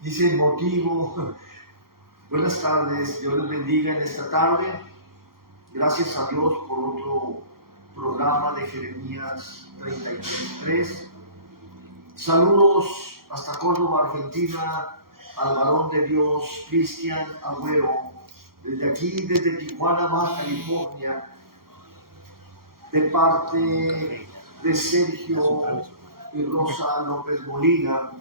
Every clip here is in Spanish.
Dice el motivo. Buenas tardes, Dios les bendiga en esta tarde. Gracias a Dios por otro programa de Jeremías 33. Saludos hasta Córdoba, Argentina, al varón de Dios, Cristian Agüero, desde aquí, desde Tijuana, Baja California, de parte de Sergio y Rosa López Molina,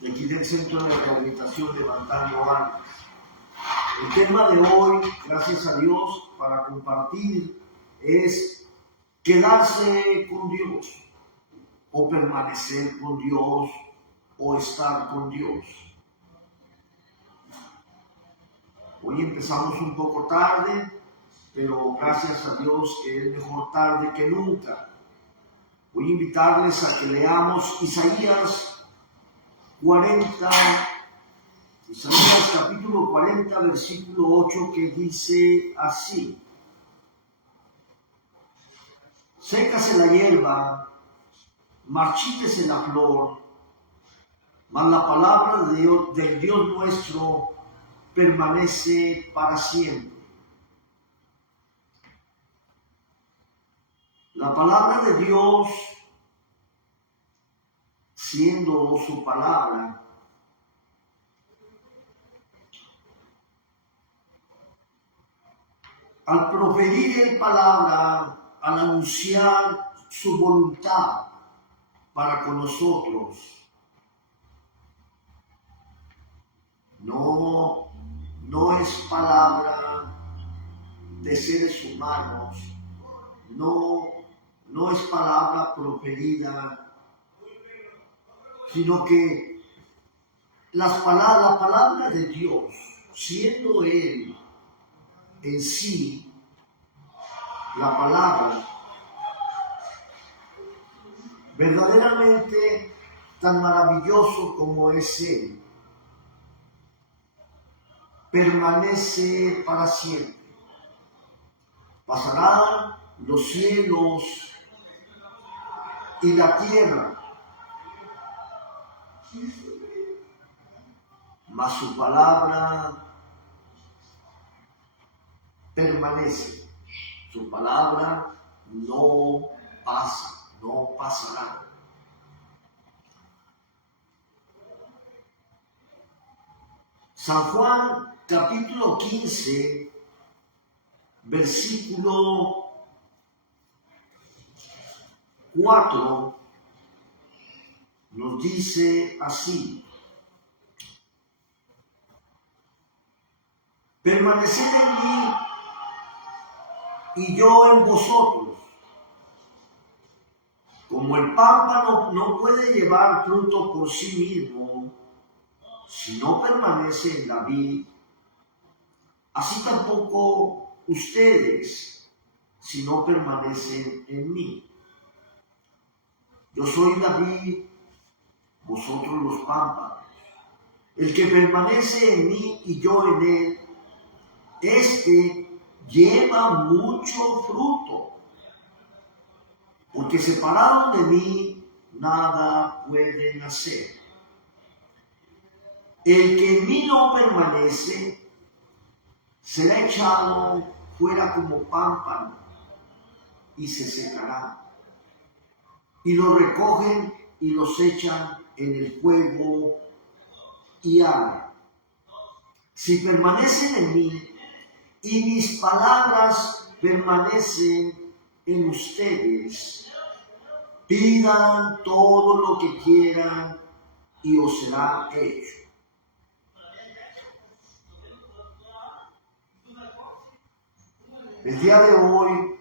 de aquí del Centro de Rehabilitación de Bantaño Vargas. El tema de hoy, gracias a Dios, para compartir es quedarse con Dios, o permanecer con Dios, o estar con Dios. Hoy empezamos un poco tarde, pero gracias a Dios que es mejor tarde que nunca. Voy a invitarles a que leamos Isaías capítulo 40, versículo 8, que dice así: sécase la hierba, marchítese la flor, mas la palabra del Dios nuestro permanece para siempre. La palabra de Dios, siendo su palabra, al proferir el palabra, al anunciar su voluntad para con nosotros, no es palabra de seres humanos, no es palabra proferida, sino que la palabra de Dios, siendo Él en sí, la palabra, verdaderamente tan maravilloso como es Él, permanece para siempre. Pasarán los cielos y la tierra, mas su palabra permanece. Su palabra no pasa, no pasará. San Juan, capítulo 15, versículo 4, nos dice así: permaneced en mí y yo en vosotros. Como el pámpano no puede llevar fruto por sí mismo si no permanece en la vid, así tampoco ustedes si no permanecen en mí. Yo soy la vid, vosotros los pámpanos. El que permanece en mí y yo en él, este lleva mucho fruto, porque separados de mí nada pueden hacer. El que en mí no permanece será echado fuera como pámpano y se secará. Y los recogen y los echan en el fuego y arden. Si permanecen en mí y mis palabras permanecen en ustedes, pidan todo lo que quieran y os será hecho. El día de hoy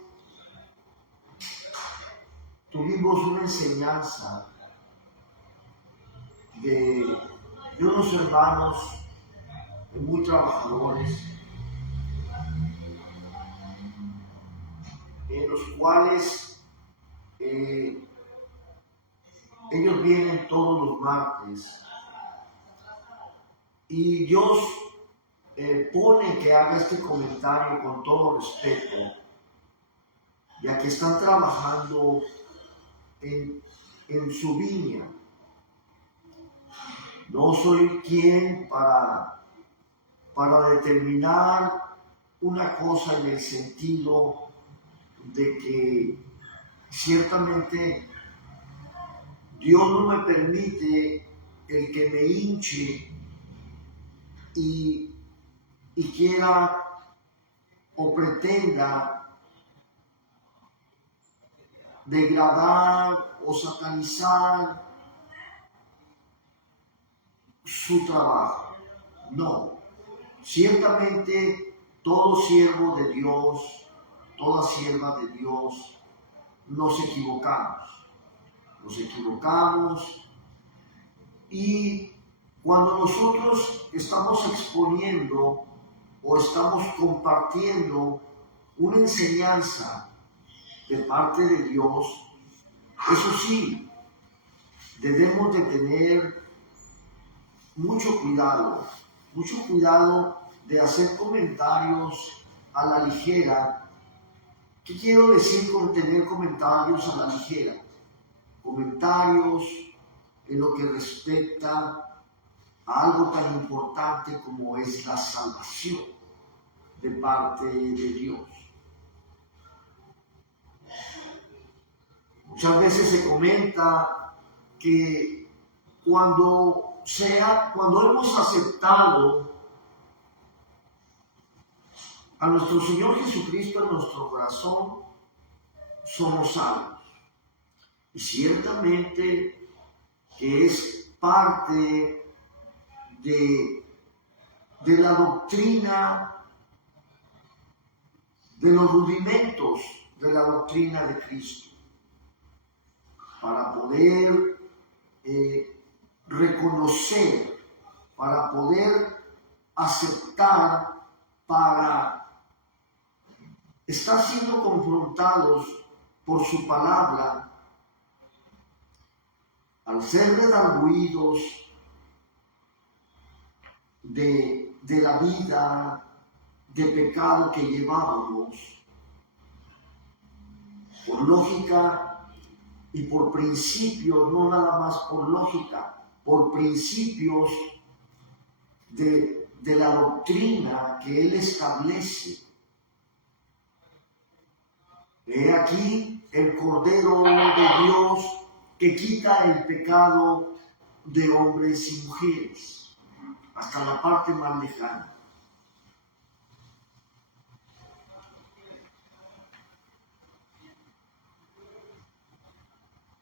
tuvimos una enseñanza de unos hermanos muy trabajadores, en los cuales ellos vienen todos los martes y Dios pone que haga este comentario con todo respeto, ya que están trabajando en su viña, No soy quien para determinar una cosa en el sentido de que ciertamente Dios no me permite el que me hinche y quiera o pretenda degradar o satanizar su trabajo. No, ciertamente todo siervo de Dios, toda sierva de Dios, nos equivocamos y cuando nosotros estamos exponiendo o estamos compartiendo una enseñanza de parte de Dios, eso sí, debemos de tener mucho cuidado de hacer comentarios a la ligera. ¿Qué quiero decir con tener comentarios a la ligera? Comentarios en lo que respecta a algo tan importante como es la salvación de parte de Dios. Muchas veces se comenta que cuando hemos aceptado a nuestro Señor Jesucristo en nuestro corazón, somos salvos. Y ciertamente que es parte de la doctrina, de los rudimentos de la doctrina de Cristo, para poder reconocer, para poder aceptar, para estar siendo confrontados por su palabra, al ser redarguidos de la vida de pecado que llevábamos, por lógica y por principios, no nada más por lógica, por principios de la doctrina que Él establece. He aquí el Cordero de Dios que quita el pecado de hombres y mujeres, hasta la parte más lejana.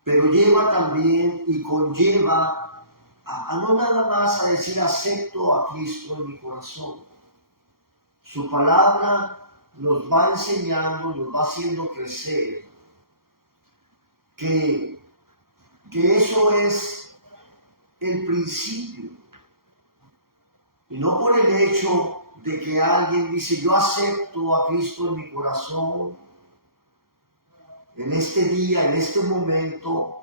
Pero lleva también y conlleva a no nada más a decir acepto a Cristo en mi corazón. Su palabra nos va enseñando, nos va haciendo crecer que eso es el principio. Y no por el hecho de que alguien dice yo acepto a Cristo en mi corazón, en este día, en este momento,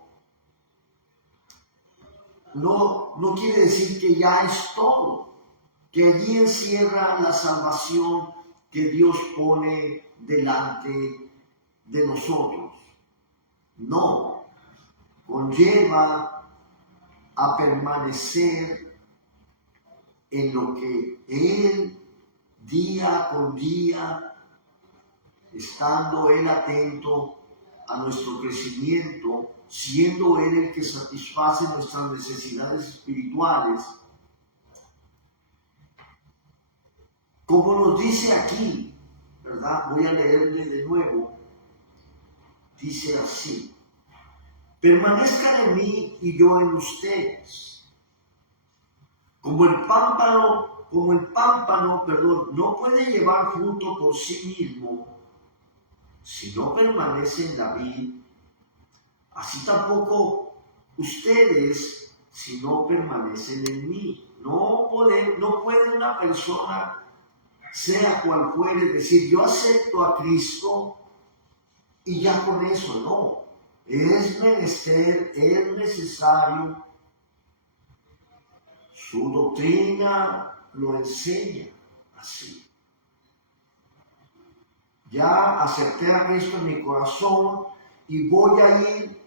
no quiere decir que ya es todo, que allí encierra la salvación que Dios pone delante de nosotros. No, conlleva a permanecer en lo que Él, día con día, estando Él atento a nuestro crecimiento, siendo Él el que satisface nuestras necesidades espirituales. Como nos dice aquí, ¿verdad? Voy a leerle de nuevo. Dice así: permanezcan en mí y yo en ustedes. Como el pámpano, no puede llevar fruto por sí mismo si no permanece en la vid, así tampoco ustedes si no permanecen en mí. No puede una persona, sea cual fuere, decir yo acepto a Cristo y ya con eso no. Es menester, es necesario. Su doctrina lo enseña así. Ya acepté a Cristo en mi corazón y voy a ir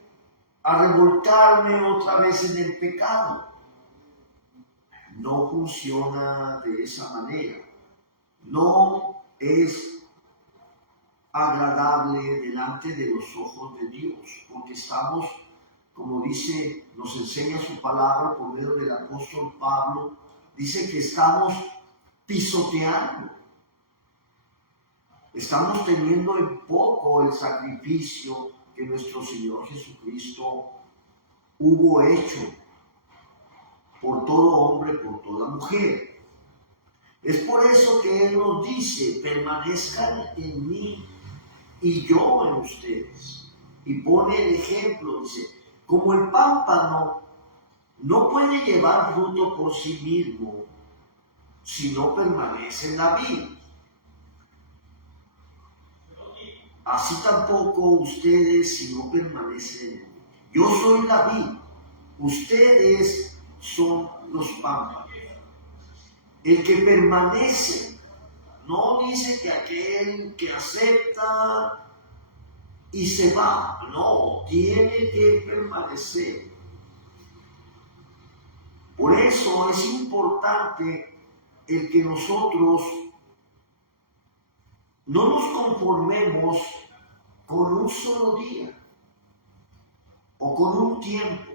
a revolcarme otra vez en el pecado. no funciona de esa manera. No es agradable delante de los ojos de Dios, porque estamos, como dice, nos enseña su palabra por medio del apóstol Pablo, dice que estamos pisoteando, estamos teniendo en poco el sacrificio que nuestro Señor Jesucristo hubo hecho por todo hombre, por toda mujer. Es por eso que Él nos dice, permanezcan en mí y yo en ustedes. Y pone el ejemplo, dice, como el pámpano no puede llevar fruto por sí mismo si no permanece en la vid, así tampoco ustedes si no permanecen en mí. Yo soy la vid, ustedes son los pámpanos. El que permanece, no dice que aquel que acepta y se va, no, tiene que permanecer. Por eso es importante el que nosotros no nos conformemos con un solo día o con un tiempo.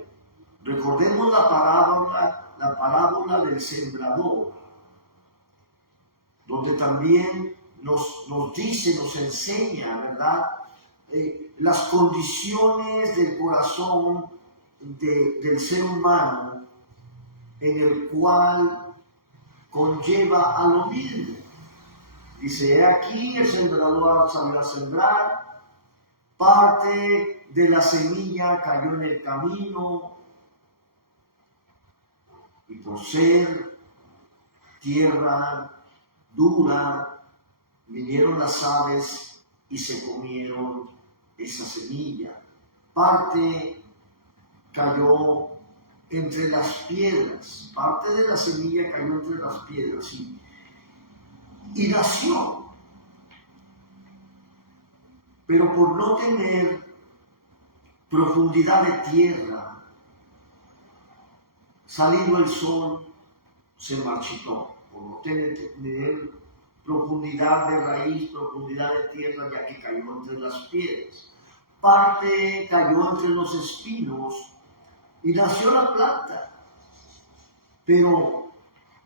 Recordemos la parábola del sembrador, donde también nos dice, nos enseña, ¿verdad? Las condiciones del corazón del ser humano, en el cual conlleva a lo mismo. Dice, aquí el sembrador salió a sembrar, parte de la semilla cayó en el camino, y por ser tierra dura, vinieron las aves y se comieron esa semilla. Parte cayó entre las piedras, parte de la semilla cayó entre las piedras y nació. Pero por no tener profundidad de tierra, salido el sol, se marchitó. Por no tener profundidad de raíz, profundidad de tierra, ya que cayó entre las piedras. Parte cayó entre los espinos y nació la planta, pero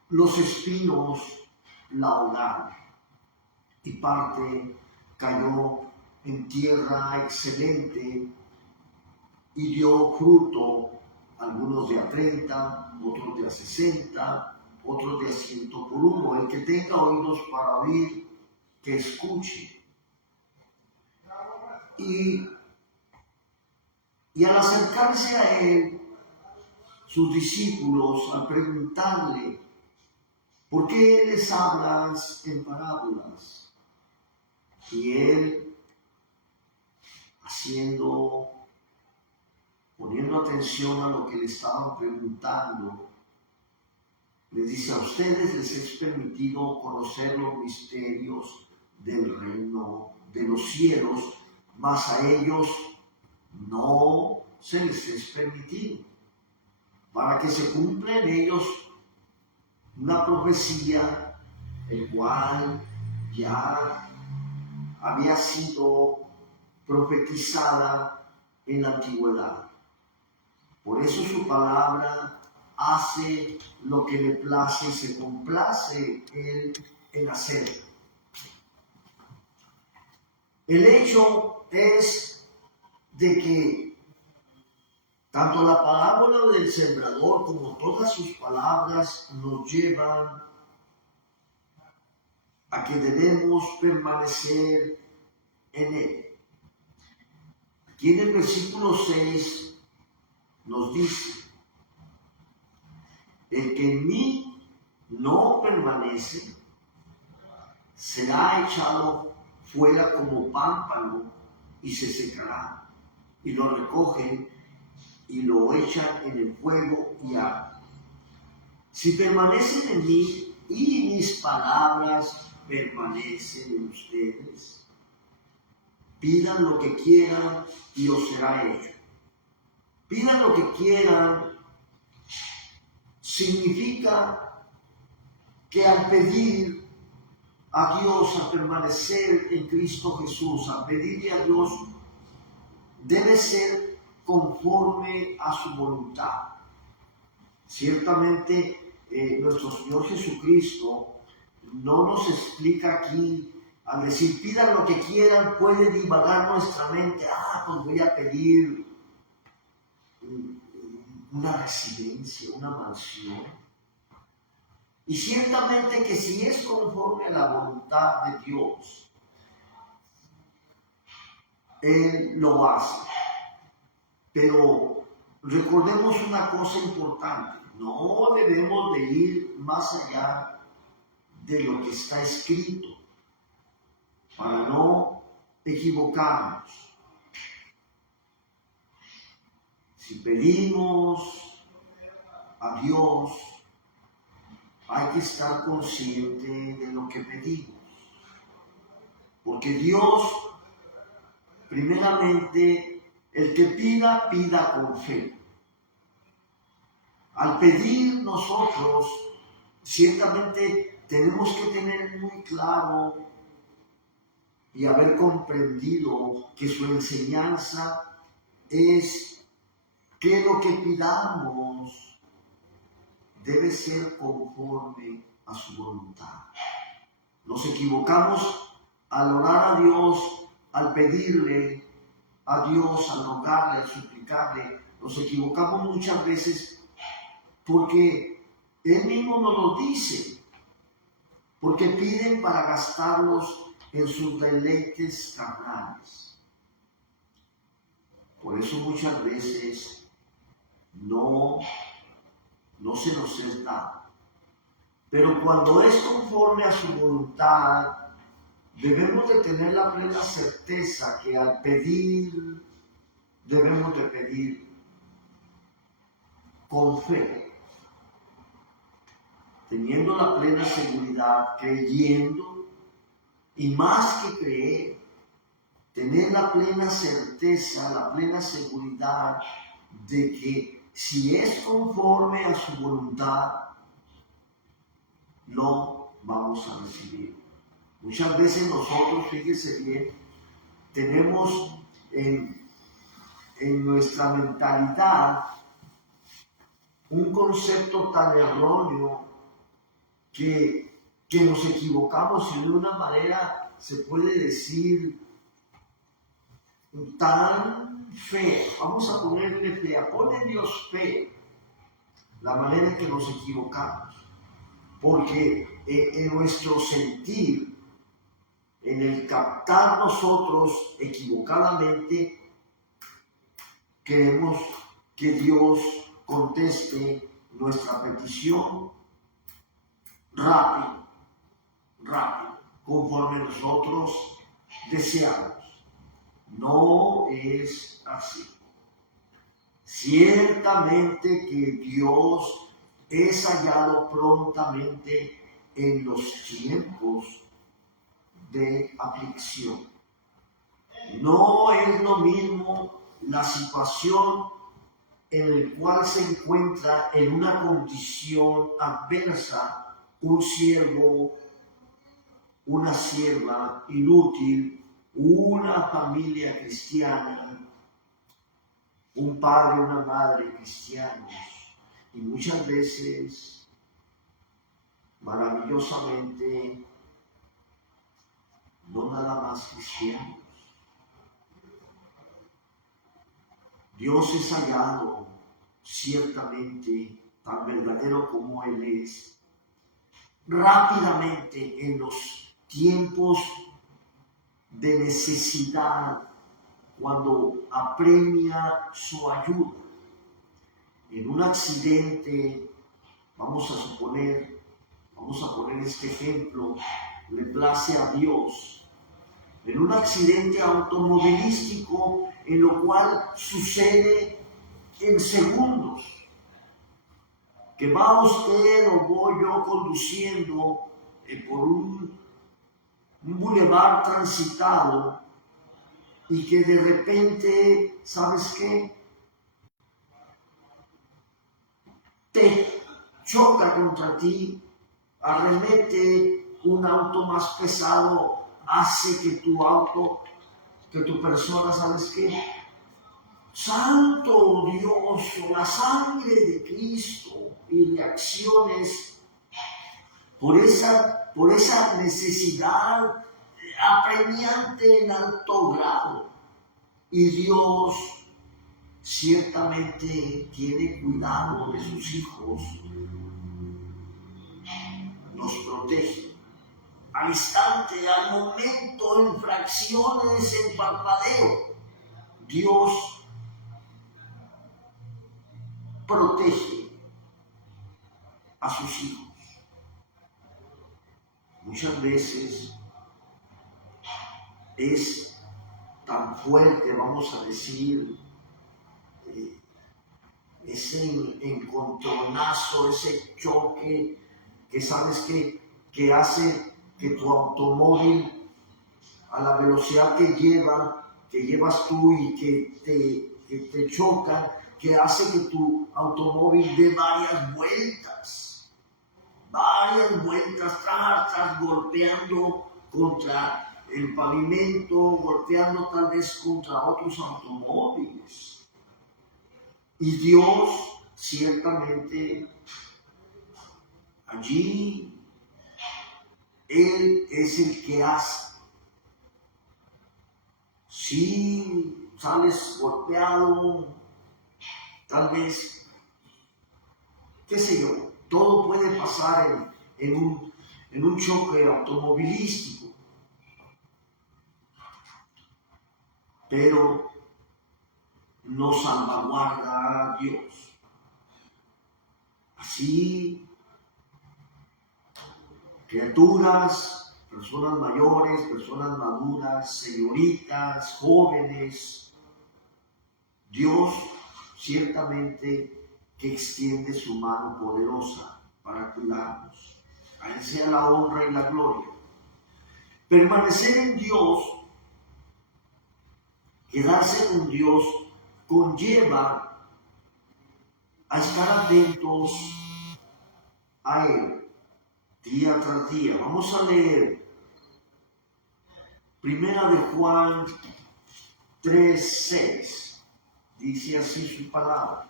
los espinos la ahogaron. Y parte cayó en tierra excelente y dio fruto, algunos de a 30, otros de a 60, otros de 100 por uno. El que tenga oídos para oír, que escuche. Y al acercarse a él, sus discípulos, al preguntarle, ¿por qué les hablas en parábolas? Y él, poniendo atención a lo que le estaban preguntando, les dice, a ustedes les es permitido conocer los misterios del reino de los cielos, mas a ellos no se les es permitido, para que se cumpla en ellos una profecía, el cual ya había sido profetizada en la antigüedad. Por eso su palabra hace lo que le place, se complace él en hacer. El hecho es de que tanto la parábola del sembrador como todas sus palabras nos llevan a que debemos permanecer en él. Aquí en el versículo 6 nos dice, el que en mí no permanece será echado fuera como pámpano y se secará, y lo recogen y lo echan en el fuego y arde. Si permanecen en mí y mis palabras permanecen en ustedes, pidan lo que quieran y os será hecho. Pidan lo que quieran significa que al pedir a Dios, a permanecer en Cristo Jesús, a pedirle a Dios, debe ser conforme a su voluntad. Ciertamente, nuestro Señor Jesucristo no nos explica aquí, al decir pidan lo que quieran, puede divagar nuestra mente, pues voy a pedir una residencia, una mansión. Y ciertamente que si es conforme a la voluntad de Dios, Él lo hace. Pero recordemos una cosa importante, no debemos de ir más allá de lo que está escrito para no equivocarnos. Si pedimos a Dios, hay que estar consciente de lo que pedimos. Porque Dios, primeramente, el que pida, pida con fe. Al pedir nosotros, ciertamente tenemos que tener muy claro y haber comprendido que su enseñanza es que lo que pidamos debe ser conforme a su voluntad. Nos equivocamos al orar a Dios, al pedirle a Dios, al rogarle, al suplicarle. Nos equivocamos muchas veces porque Él mismo nos lo dice, porque piden para gastarlos en sus deleites carnales. Por eso muchas veces no se nos es dado. Pero cuando es conforme a su voluntad, debemos de tener la plena certeza que al pedir, debemos de pedir con fe, teniendo la plena seguridad, creyendo, y más que creer, tener la plena certeza, la plena seguridad de que si es conforme a su voluntad, lo vamos a recibir. Muchas veces nosotros, fíjese bien, tenemos en nuestra mentalidad un concepto tan erróneo que nos equivocamos y de una manera, se puede decir, tan fea. Vamos a ponerle fea, pone Dios fe, la manera en que nos equivocamos. Porque en nuestro sentir, en el captar nosotros equivocadamente, queremos que Dios conteste nuestra petición rápido, conforme nosotros deseamos. No es así. Ciertamente que Dios es hallado prontamente en los tiempos de aflicción. No es lo mismo la situación en la cual se encuentra en una condición adversa un siervo, una sierva inútil, una familia cristiana, un padre, una madre cristianos, y muchas veces, maravillosamente, no nada más cristianos. Dios es hallado ciertamente tan verdadero como Él es, rápidamente en los tiempos de necesidad, cuando apremia su ayuda. En un accidente, vamos a poner este ejemplo, le place a Dios, en un accidente automovilístico en lo cual sucede en segundos, que va usted o voy yo conduciendo por un bulevar transitado y que de repente, ¿sabes qué? Te choca contra ti arremete un auto más pesado, hace que tu persona, ¿sabes qué? Santo Dios, la sangre de Cristo, y reacciones por esa necesidad apremiante en alto grado. Y Dios ciertamente tiene cuidado de sus hijos, nos protege. Al instante, al momento, en fracciones, en parpadeo, Dios protege a sus hijos. Muchas veces es tan fuerte, vamos a decir, ese encontronazo, ese choque, que sabes que hace que tu automóvil, a la velocidad que llevas tú y que te chocan, que hace que tu automóvil dé varias vueltas, estás golpeando contra el pavimento, golpeando tal vez contra otros automóviles. Y Dios ciertamente allí, Él es el que hace. Si sales golpeado, tal vez, qué sé yo, todo puede pasar en un choque automovilístico. Pero nos salvaguarda Dios. Así, criaturas, personas mayores, personas maduras, señoritas, jóvenes, Dios ciertamente que extiende su mano poderosa para cuidarnos. A Él sea la honra y la gloria. Permanecer en Dios, quedarse en Dios, conlleva a estar atentos a Él día tras día. Vamos a leer Primera de Juan 3:6. Dice así su palabra.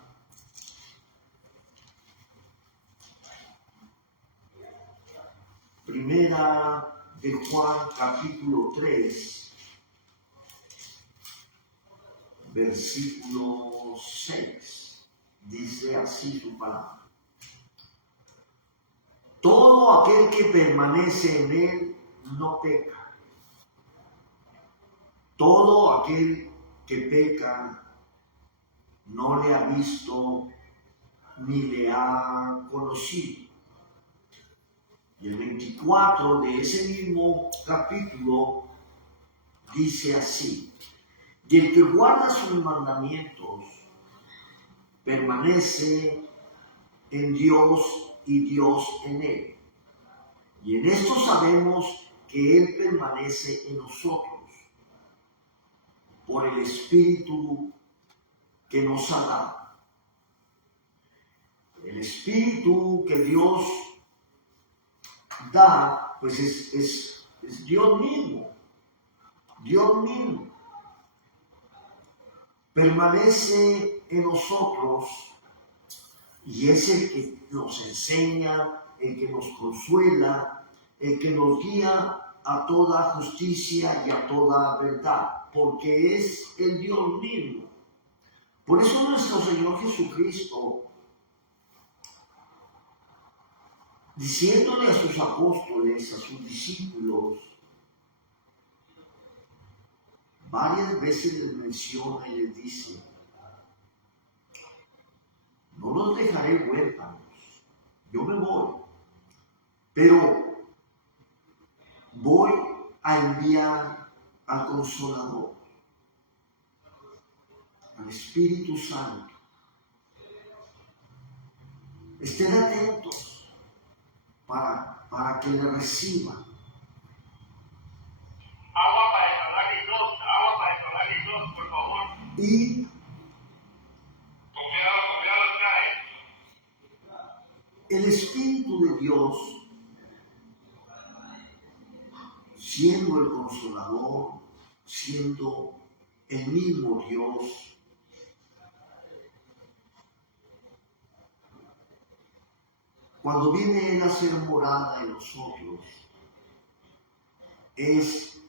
Primera de Juan capítulo 3, versículo 6. Dice así su palabra. Todo aquel que permanece en Él no peca. Todo aquel que peca no le ha visto ni le ha conocido. Y el 24 de ese mismo capítulo dice así: y el que guarda sus mandamientos permanece en Dios y Dios en él. Y en esto sabemos que Él permanece en nosotros por el Espíritu que nos ha dado. El Espíritu que Dios da, pues es Dios mismo. Dios mismo permanece en nosotros y es el que nos enseña, el que nos consuela, el que nos guía a toda justicia y a toda verdad, porque es el Dios mismo. Por eso nuestro Señor Jesucristo, diciéndole a sus apóstoles, a sus discípulos, varias veces les menciona y les dice: no los dejaré huérfanos, yo me voy, pero voy a enviar al Consolador, al Espíritu Santo. Estén atentos para que le reciban. Agua para el tos, por favor. Y Cuidado trae. el Espíritu de Dios siendo el Consolador, siendo el mismo Dios. Cuando viene Él a ser morada en nosotros, es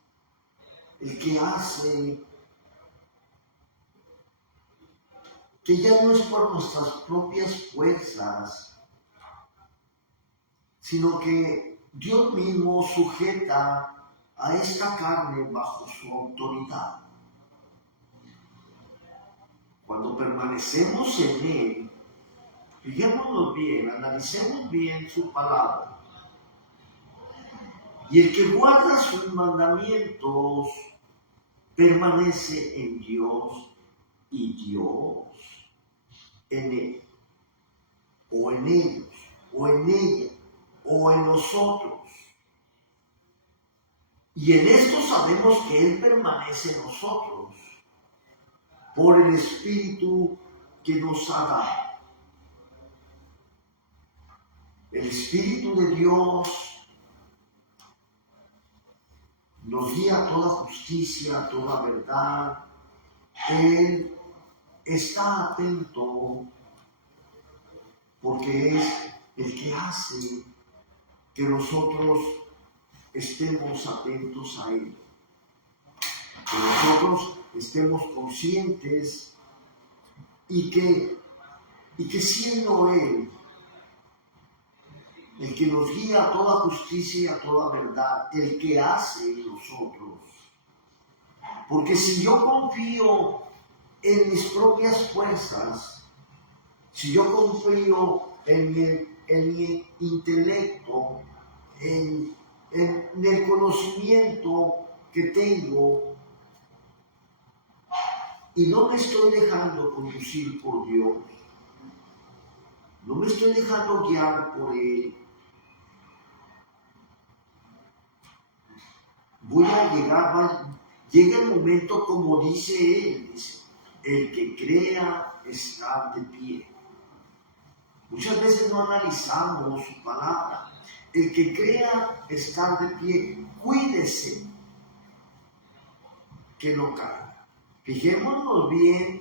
el que hace que ya no es por nuestras propias fuerzas, sino que Dios mismo sujeta a esta carne bajo su autoridad. Cuando permanecemos en Él, fijémonos bien, analicemos bien su palabra. Y el que guarda sus mandamientos permanece en Dios y Dios en Él, o en ellos, o en ella, o en nosotros. Y en esto sabemos que Él permanece en nosotros por el Espíritu que nos ha dado. El Espíritu de Dios nos guía a toda justicia, a toda verdad. Él está atento porque es el que hace que nosotros estemos atentos a Él. Que nosotros estemos conscientes y que siendo Él el que nos guía a toda justicia y a toda verdad, el que hace en nosotros. Porque si yo confío en mis propias fuerzas, si yo confío en mi intelecto, en el conocimiento que tengo, y no me estoy dejando conducir por Dios, no me estoy dejando guiar por Él, llega el momento como dice Él, dice, el que crea está de pie. Muchas veces no analizamos su palabra. El que crea estar de pie, cuídese que no caiga. Fijémonos bien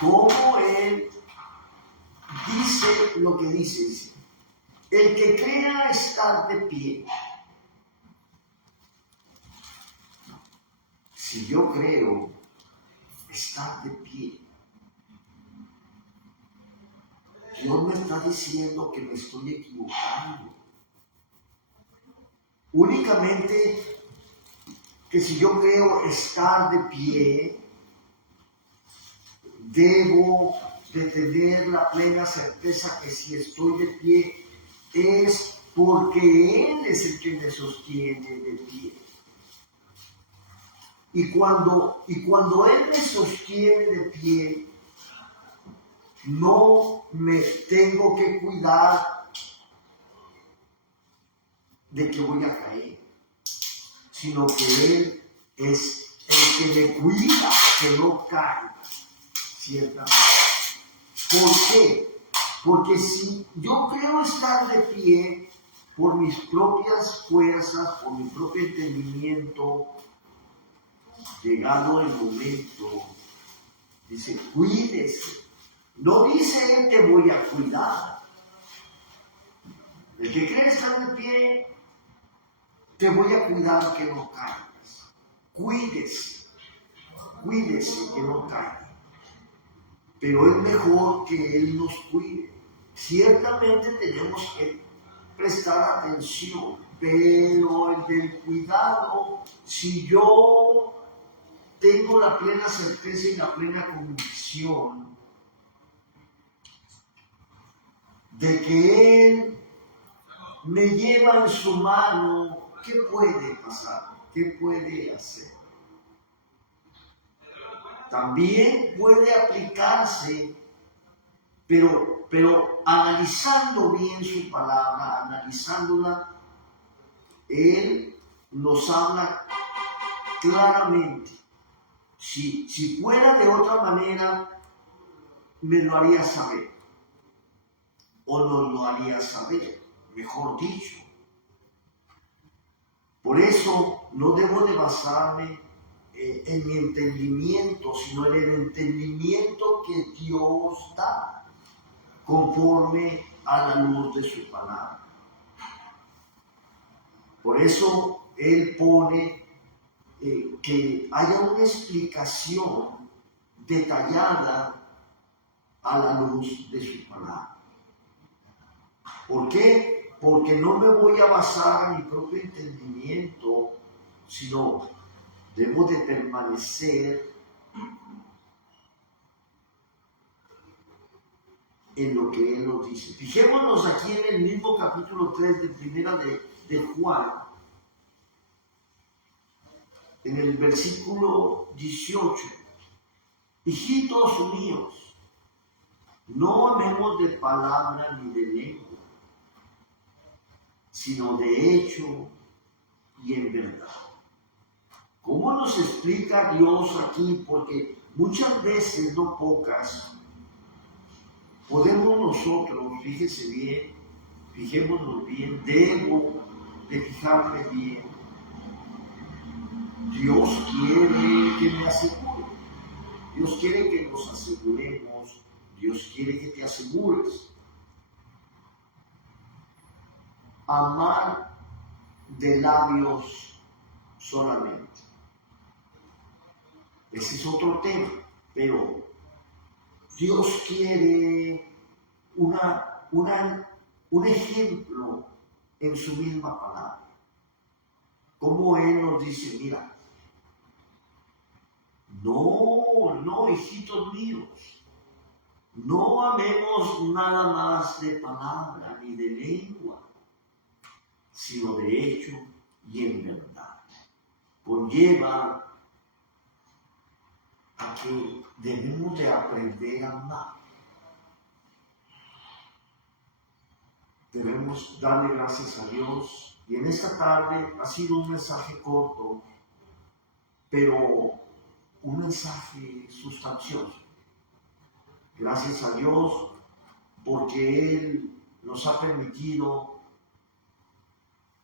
cómo Él dice lo que dice. El que crea estar de pie. Si yo creo estar de pie, Dios me está diciendo que me estoy equivocando. Únicamente que si yo creo estar de pie, debo de tener la plena certeza que si estoy de pie es porque Él es el que me sostiene de pie. Y cuando Él me sostiene de pie, no me tengo que cuidar de que voy a caer, sino que Él es el que me cuida que no caiga, ciertamente. ¿Por qué? Porque si yo creo estar de pie por mis propias fuerzas, por mi propio entendimiento, llegado el momento, dice, cuídese. No dice Él, te voy a cuidar. El que cree estar de pie, te voy a cuidar que no caigas. Cuídese que no caiga. Pero es mejor que Él nos cuide. Ciertamente tenemos que prestar atención, pero el del cuidado, si yo tengo la plena certeza y la plena convicción de que Él me lleva en su mano, ¿qué puede pasar? ¿Qué puede hacer? También puede aplicarse, pero analizando bien su palabra, analizándola, Él nos habla claramente. Si fuera de otra manera, me lo haría saber, o nos lo haría saber, mejor dicho. Por eso no debo de basarme en mi entendimiento, sino en el entendimiento que Dios da, conforme a la luz de su palabra. Por eso Él pone que haya una explicación detallada a la luz de su palabra. ¿Por qué? Porque no me voy a basar en mi propio entendimiento, sino debo de permanecer en lo que Él nos dice. Fijémonos aquí en el mismo capítulo 3 de Primera de Juan, en el versículo 18. Hijitos míos, no amemos de palabra ni de lengua, sino de hecho y en verdad. ¿Cómo nos explica Dios aquí? Porque muchas veces, no pocas, podemos nosotros, fijémonos bien, debo de fijarme bien. Dios quiere que me asegure, Dios quiere que nos aseguremos, Dios quiere que te asegures. Amar de labios solamente. Ese es otro tema, pero Dios quiere un ejemplo en su misma palabra. Como Él nos dice, mira, no, hijitos míos, no amemos nada más de palabra ni de lengua, sino de hecho y en verdad. Conlleva a que debemos de aprender a amar. Debemos darle gracias a Dios. Y en esta tarde ha sido un mensaje corto, pero un mensaje sustancioso. Gracias a Dios porque Él nos ha permitido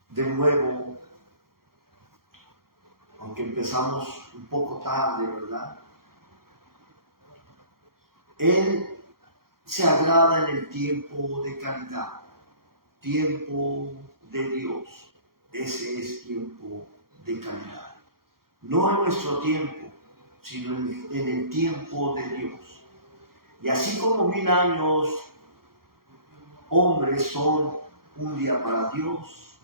de nuevo, aunque empezamos un poco tarde, ¿verdad? Él se agrada en el tiempo de calidad, tiempo de Dios. Ese es tiempo de calidad. No en nuestro tiempo, sino en el tiempo de Dios. Y así como 1000 años, hombres, son un día para Dios,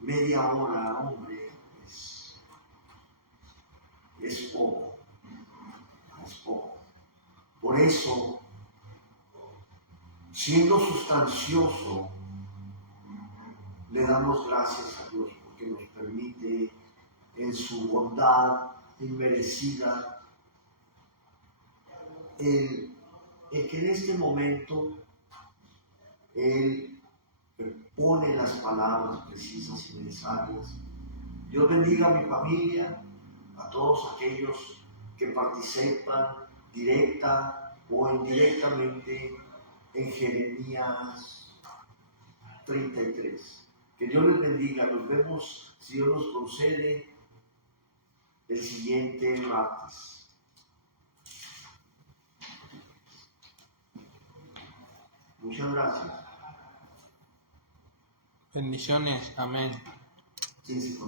media hora, hombre, es poco. Es poco. Por eso, siendo sustancioso, le damos gracias a Dios porque nos permite en su bondad inmerecida el que en este momento Él pone las palabras precisas y necesarias. Dios bendiga a mi familia, a todos aquellos que participan directa o indirectamente en Jeremías 33. Que Dios les bendiga. Nos vemos, si Dios nos concede, el siguiente martes. Muchas gracias. Bendiciones. Amén. Sí, sí,